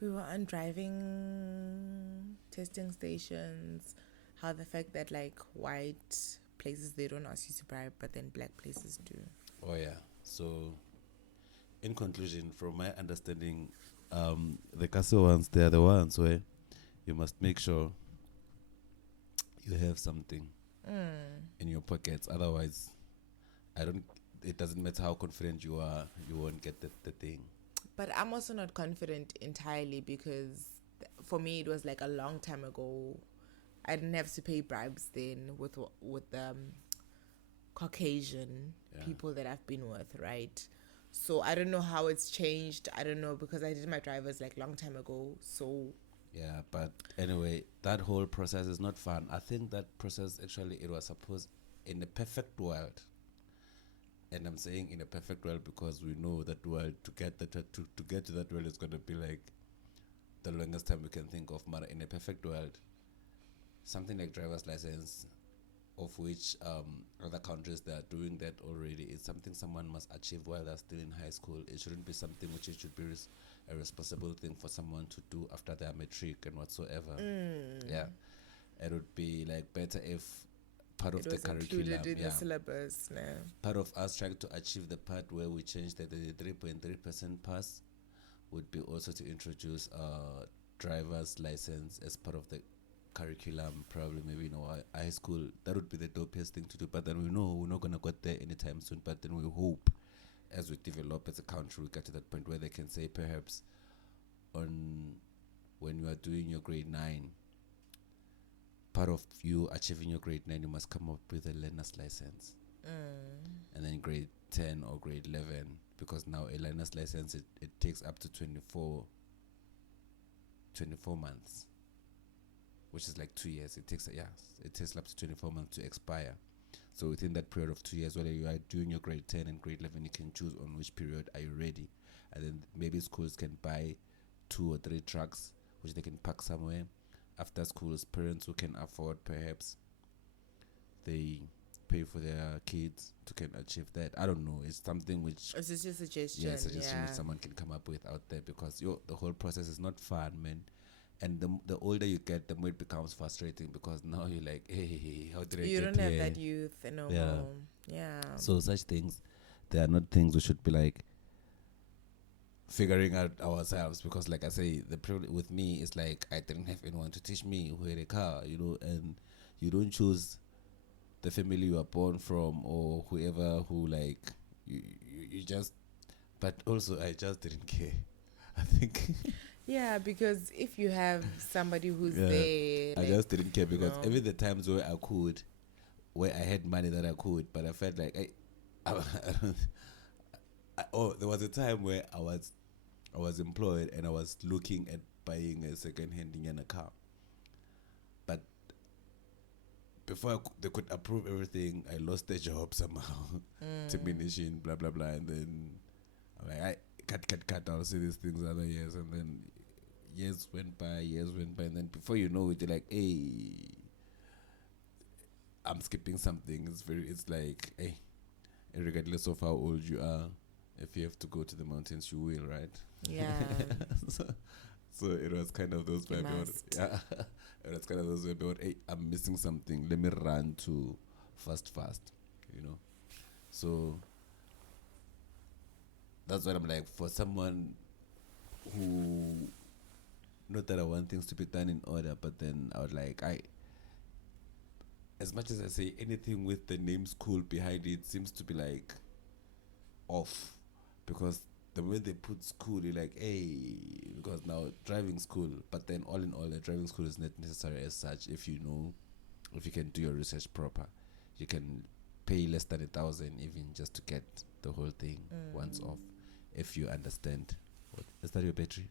we were on driving testing stations. How the fact that like white places, they don't ask you to bribe, but then black places do. Oh yeah. So, in conclusion, from my understanding, the castle ones, they are the ones where you must make sure you have something in your pockets. Otherwise, I don't. It doesn't matter how confident you are, you won't get the thing. But I'm also not confident entirely because for me it was like a long time ago. I didn't have to pay bribes then with Caucasian Yeah. people that I've been with, right? So I don't know how it's changed. I don't know because I did my drivers like long time ago. So Yeah, but anyway, that whole process is not fun. I think that process actually it was supposed in a perfect world. And I'm saying in a perfect world because we know that world to get to get to that world is gonna be like the longest time we can think of. But in a perfect world, something like driver's license, of which other countries that are doing that already, it's something someone must achieve while they're still in high school. It shouldn't be something which it should be a responsible thing for someone to do after their matric and whatsoever. Yeah, it would be like better if part of it the was curriculum, included in the syllabus. No. part of us trying to achieve the part where we change the 3.3% pass would be also to introduce driver's license as part of the curriculum, probably maybe in our high school. That would be the dopest thing to do, but then we know we're not gonna get there anytime soon. But then we hope as we develop as a country we get to that point where they can say perhaps on when you are doing your grade 9, part of you achieving your grade 9 you must come up with a learner's license. And then grade 10 or grade 11, because now a learner's license it takes up to 24 months, which is like 2 years. It takes up to 24 months to expire. So within that period of 2 years, whether you are doing your grade 10 and grade 11, you can choose on which period are you ready. And then maybe schools can buy 2 or 3 trucks which they can park somewhere. After schools, parents who can afford, perhaps they pay for their kids to can achieve that. I don't know. It's something which It's just a suggestion. yeah, suggestion which someone can come up with out there, because the whole process is not fun, man. And the older you get, the more it becomes frustrating, because now you're like, hey, how did I You get don't have here? that youth no Yeah. more. Yeah. So such things, they are not things we should be like figuring out ourselves, because like I say, the problem with me is like I didn't have anyone to teach me who had a car, and you don't choose the family you are born from or whoever who like you just, but also I just didn't care. I think Yeah, because if you have somebody who's Yeah, there, I like, just didn't care, because no. even the times where I had money that I could, but I felt like there was a time where I was employed and I was looking at buying a second-hand Nyana car, but before they could approve everything, I lost the job somehow. Termination, blah blah blah, and then I'm like, cut. I'll see these things other years, and then years went by, and then before you know it, you're like, hey, I'm skipping something. It's like, hey, regardless of how old you are, if you have to go to the mountains, you will, right? Yeah. So it was kind of those You vibes. must. Yeah, it was kind of those vibes. Hey, I'm missing something. Let me run to fast. So that's what I'm like, for someone who, not that I want things to be done in order, but then I would like, as much as I say anything with the name school behind it seems to be like off, because the way they put school, you're like, hey, because now driving school, but then all in all, the driving school is not necessary as such. If you can do your research proper, you can pay less than 1,000 even just to get the whole thing once off, if you understand. Is that your battery?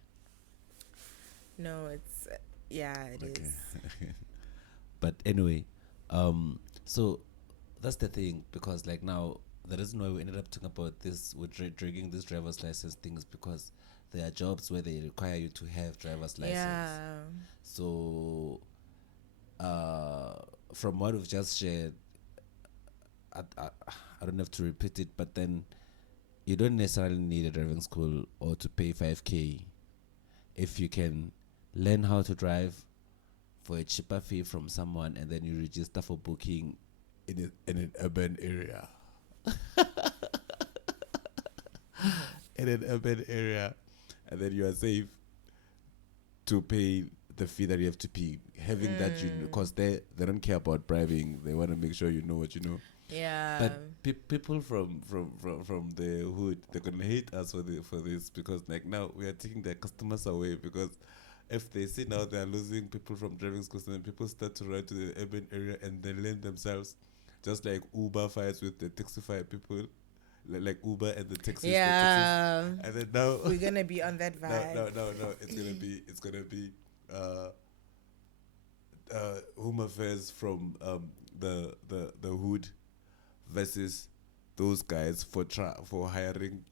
No, it's yeah, it is. But anyway, so that's the thing, because like now the reason why we ended up talking about this with dragging this driver's license thing is because there are jobs where they require you to have driver's license. Yeah. So from what we've just shared, I don't have to repeat it, but then you don't necessarily need a driving school or to pay 5K if you can learn how to drive for a cheaper fee from someone, and then you register for booking in an urban area. In an urban area, and then you are safe to pay the fee that you have to pay. Having that, because they don't care about bribing. They want to make sure you know what you know. Yeah. But people from the hood, they're gonna hate us for this, because like now we are taking their customers away, because if they see now they are losing people from driving schools, and then people start to ride to the urban area and they learn themselves, just like Uber fights with the taxify people, like Uber and the taxis. Yeah. And then now We're gonna be on that vibe. no. It's gonna be home affairs from the hood versus those guys for hiring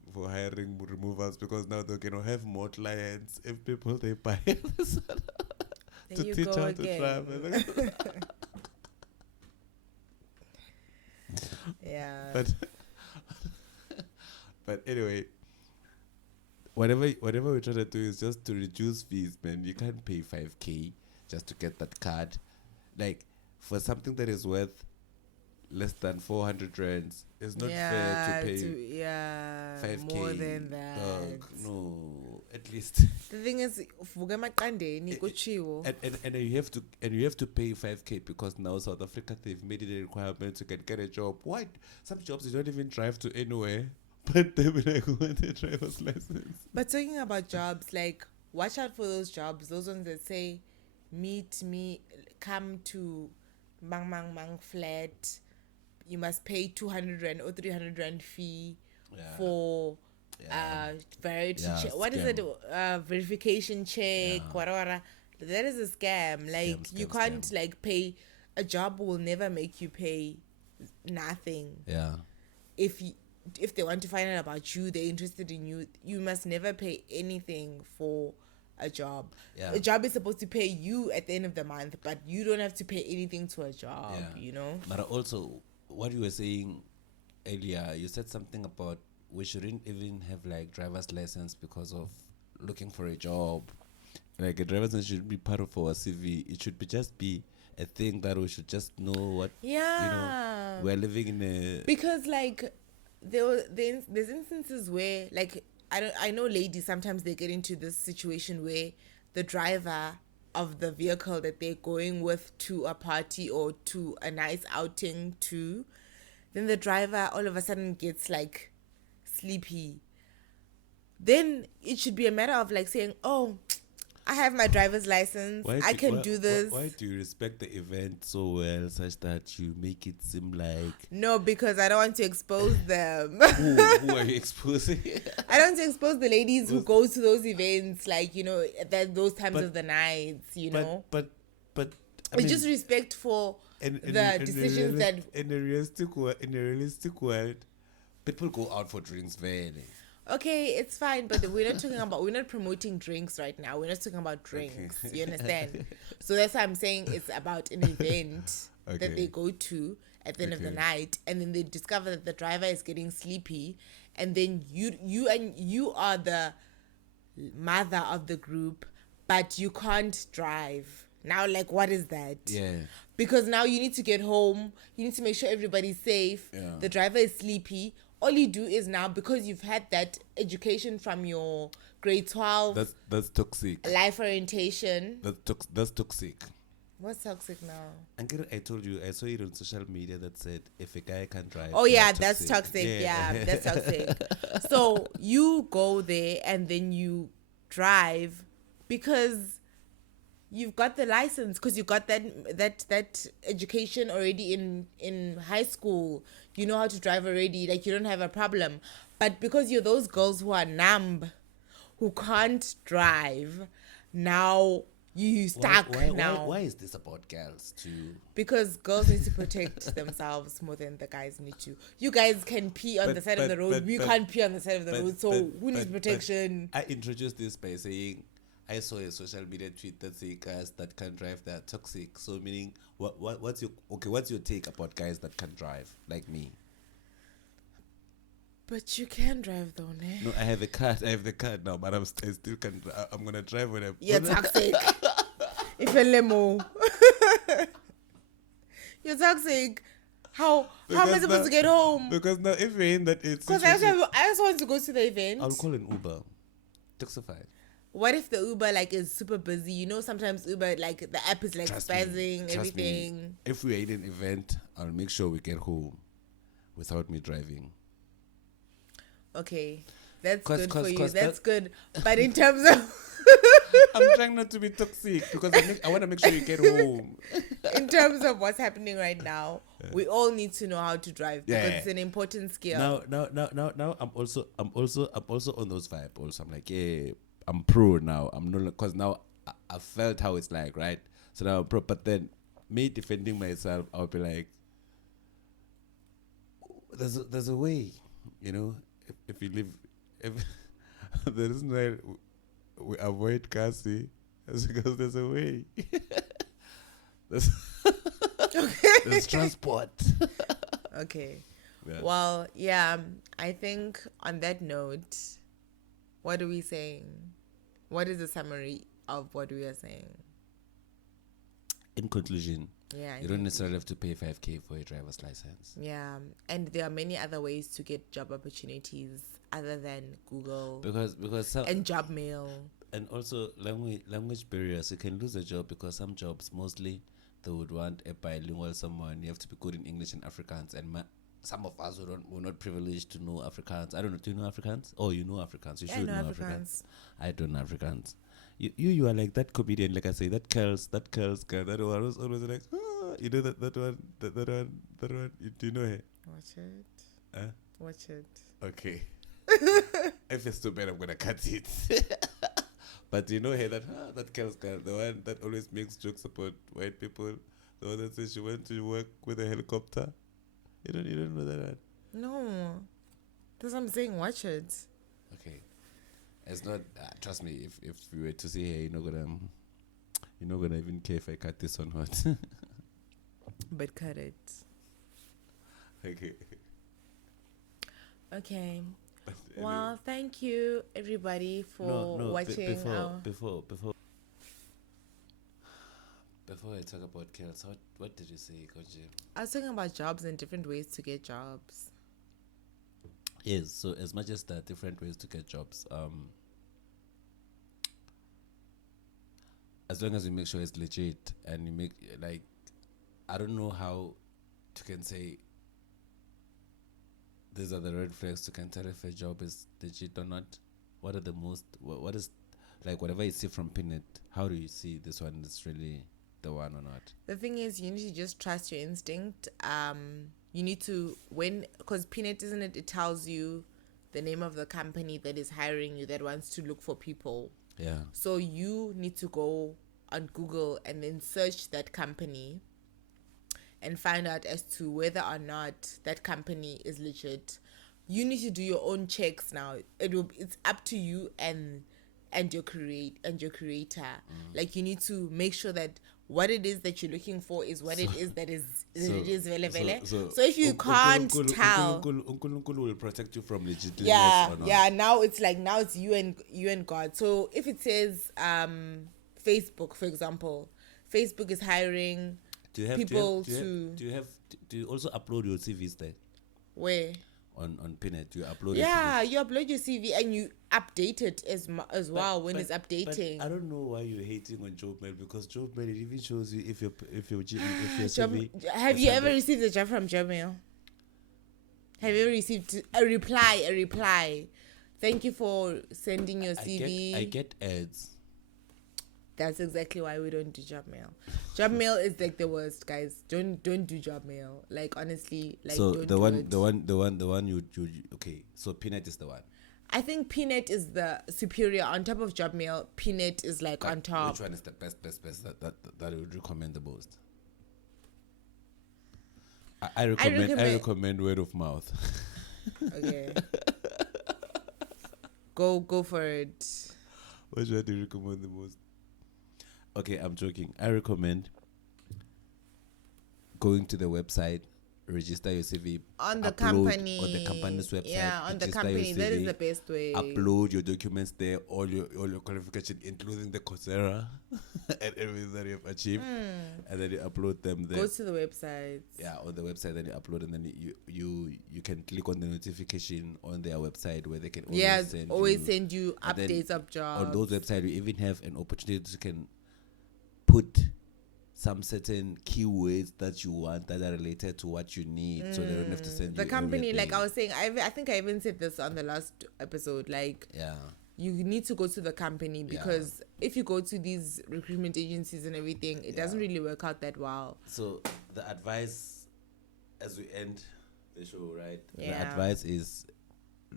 removals, because now they're gonna have more clients if people they buy this to you teach go how again. to drive. Yeah. But anyway, whatever we're trying to do is just to reduce fees, man. You can't pay 5K just to get that card. Like, for something that is worth less than 400 rands, it's not fair to pay 5K. More than that. Dog, no, at least. The thing is, and you have to pay 5K because now South Africa, they've made it a requirement to get a job. Why? Some jobs you don't even drive to anywhere, but they be like, want a driver's license. But talking about jobs, like, watch out for those jobs. Those ones that say, meet me, come to Mang flat. You must pay 200 rand or 300 rand fee for variety check. What is it? Verification check, whatever. That is a scam. Like, you can't like pay. A job will never make you pay nothing. Yeah. If they want to find out about you, they're interested in you, you must never pay anything for a job. Yeah. A job is supposed to pay you at the end of the month, but you don't have to pay anything to a job, you know? But also, what you were saying earlier, you said something about we shouldn't even have like driver's license because of looking for a job. Like, a driver's license should be part of our CV. It should just be a thing that we should just know what, we're living in a... Because like there's instances where, like, I know ladies, sometimes they get into this situation where the driver of the vehicle that they're going with to a party or to a nice outing to, then the driver all of a sudden gets like sleepy. Then it should be a matter of like saying, oh, I have my driver's license. I can do this. Why do you respect the event so well such that you make it seem like... No, because I don't want to expose them. Who are you exposing? I don't want to expose the ladies who go to those events, like, you know, at those times of the nights, you know. But it's just respect for the decisions that... In a realistic world, people go out for drinks very... Okay, it's fine, but we're not promoting drinks right now. We're not talking about drinks. Okay. You understand? So that's why I'm saying it's about an event that they go to at the end of the night, and then they discover that the driver is getting sleepy, and then you are the mother of the group, but you can't drive. Now, like, what is that? Yeah. Because now you need to get home. You need to make sure everybody's safe. Yeah. The driver is sleepy. All you do is now, because you've had that education from your grade 12. That's toxic. Life orientation. That's toxic. What's toxic now? I told you, I saw it on social media that said, if a guy can't drive... Oh, yeah, that's toxic. Yeah, that's toxic. So you go there and then you drive because you've got the license, because you got that education already in high school. You know how to drive already. Like, you don't have a problem. But because you're those girls who are numb, who can't drive, now you stuck. Why is this about girls too? Because girls need to protect themselves more than the guys need to. You guys can pee on the side of the road. We can't pee on the side of the road. So who needs protection? I introduced this by saying, I saw a social media tweet that say guys that can drive, they're toxic. So meaning, what's your take about guys that can drive like me? But you can drive though, ne? No, I have a car now, but I still can. I'm gonna drive when You're toxic. If a limo, you're toxic. How am I supposed to get home? Because now if you're in that, it's because I also want to go to the event. I'll call an Uber, Taxify. What if the Uber like is super busy? You know, sometimes Uber like the app is like spazzing everything. If we're in an event, I'll make sure we get home. without me driving. Okay, that's 'Cause- good for 'cause- you. 'cause That's that- good. But in terms of I'm trying not to be toxic because I want to make sure you get home. in terms of what's happening right now, we all need to know how to drive because Yeah. it's an important skill. Now, I'm also on those vibes. Also, I'm like, yeah, I'm pro now. I'm not because now I felt how it's like, right? So now I'm pro. But then me defending myself, I'll be like, there's a way, you know. If you live, if the reason why we avoid Kasi is because there's a way. There's transport. Okay. Yeah. Well, yeah, I think on that note, what are we saying? What is the summary of what we are saying? In conclusion, Yeah. you don't necessarily have to pay 5K for a driver's license. Yeah, and there are many other ways to get job opportunities other than Google Because some, and job mail. and also language barriers. You can lose a job because some jobs mostly they would want a bilingual someone. You have to be good in English and Afrikaans, and some of us we're not privileged to know Afrikaans. I don't know. Do you know Afrikaans? Oh, you know Afrikaans. You Yeah, I should know know Afrikaans. Afrikaans. I don't know Afrikaans. You are like that comedian, like I say, that curls girl. That one was always like, you know that one. Do you know her? Watch it. Huh? Watch it. Okay. If it's too bad, I'm gonna cut it. But you know her, that girl, the one that always makes jokes about white people, the one that says she went to work with a helicopter. You don't know that one. No. That's what I'm saying. Watch it. Okay. It's not. Trust me. If we were to see her, you're not gonna even care if I cut this or not. But cut it. Okay. Okay. But Well, thank you everybody for watching. Before I talk about kills, what did you say, Konje? I was talking about jobs and different ways to get jobs. Yes, so as much as there are different ways to get jobs, as long as you make sure it's legit and you make, like, I don't know how you can say these are the red flags to can tell if a job is legit or not. What are the most, what is, like, whatever you see from Pinnet, how do you see this one is really the one or not? The thing is, you need to just trust your instinct. You need to, because Pinnet, isn't it? It tells you the name of the company that is hiring you, that wants to look for people. Yeah. So you need to go on Google and then search that company and find out as to whether or not that company is legit. You need to do your own checks now. It's up to you and your creator. Like, you need to make sure that what it is that you're looking for is what it is that is vele. So if you can't tell, Unkulunkulu will protect you from legitimacy. yeah. Now it's you and God. So if it says Facebook, for example, Facebook is hiring do you also upload your CVs there? Where? On Pinnet, you upload Yeah, you upload your CV and you update it as well when it's updating. But I don't know why you're hating on job mail, because job mail, it even shows you if your Job, CV. have you ever received a job from Gmail? Have you ever received a reply? Thank you for sending your CV. I get ads. That's exactly why we don't do job mail. Job mail is like the worst, guys. Don't do job mail. Like, honestly, like, so don't the do one it. the one you okay. So Pinnet is the one. I think Pinnet is the superior. On top of job mail, Pinnet is like on top. Which one is the best that you would recommend the most? I recommend word of mouth. Okay. Go for it. Which one do you recommend the most? Okay, I'm joking. I recommend going to the website, register your CV On the company's website. Yeah, on the register company. your That CV, is the best way. Upload your documents there, all your qualifications, including the Coursera and everything that you have achieved, and then you upload them there. Go to the website. Yeah, on the website, then you upload, and then you can click on the notification on their website where they can always send you updates of jobs. On those websites, you even have an opportunity to can put some certain keywords that you want that are related to what you need, so they don't have to send The you company, like everything. I was saying, I think I even said this on the last episode, like Yeah. you need to go to the company, because if you go to these recruitment agencies and everything, it doesn't really work out that well. So the advice, as we end the show, right? Yeah. The advice is,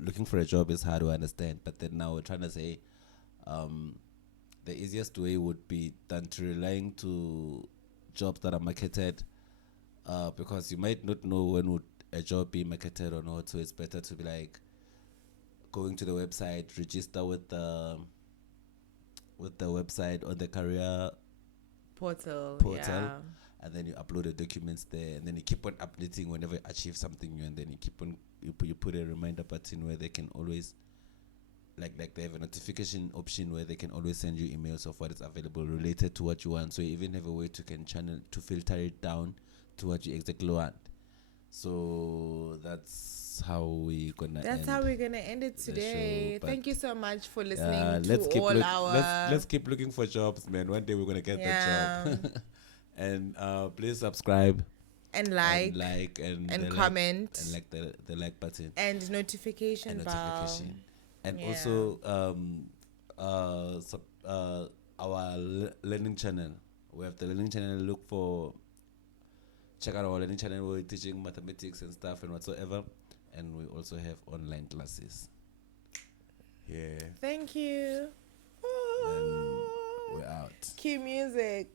looking for a job is hard to understand, but then now we're trying to say, the easiest way would be than to relying to jobs that are marketed, because you might not know when would a job be marketed or not. So it's better to be like going to the website, register with the website or the career Portal. Yeah. and then you upload the documents there, and then you keep on updating whenever you achieve something new, and then you keep on you put a reminder button where they can always like they have a notification option where they can always send you emails of what is available related to what you want. So you even have a way to filter it down to what you exactly want. So that's how we're gonna end it today. show, Thank you so much for listening let's keep looking for jobs, man. One day we're gonna get that job. And please subscribe and like and comment and like the like button and notification bell. And also our learning channel. We have the learning channel. Check out our learning channel. We're teaching mathematics and stuff and whatsoever, and we also have online classes. Yeah. Thank you. And we're out. Cue music.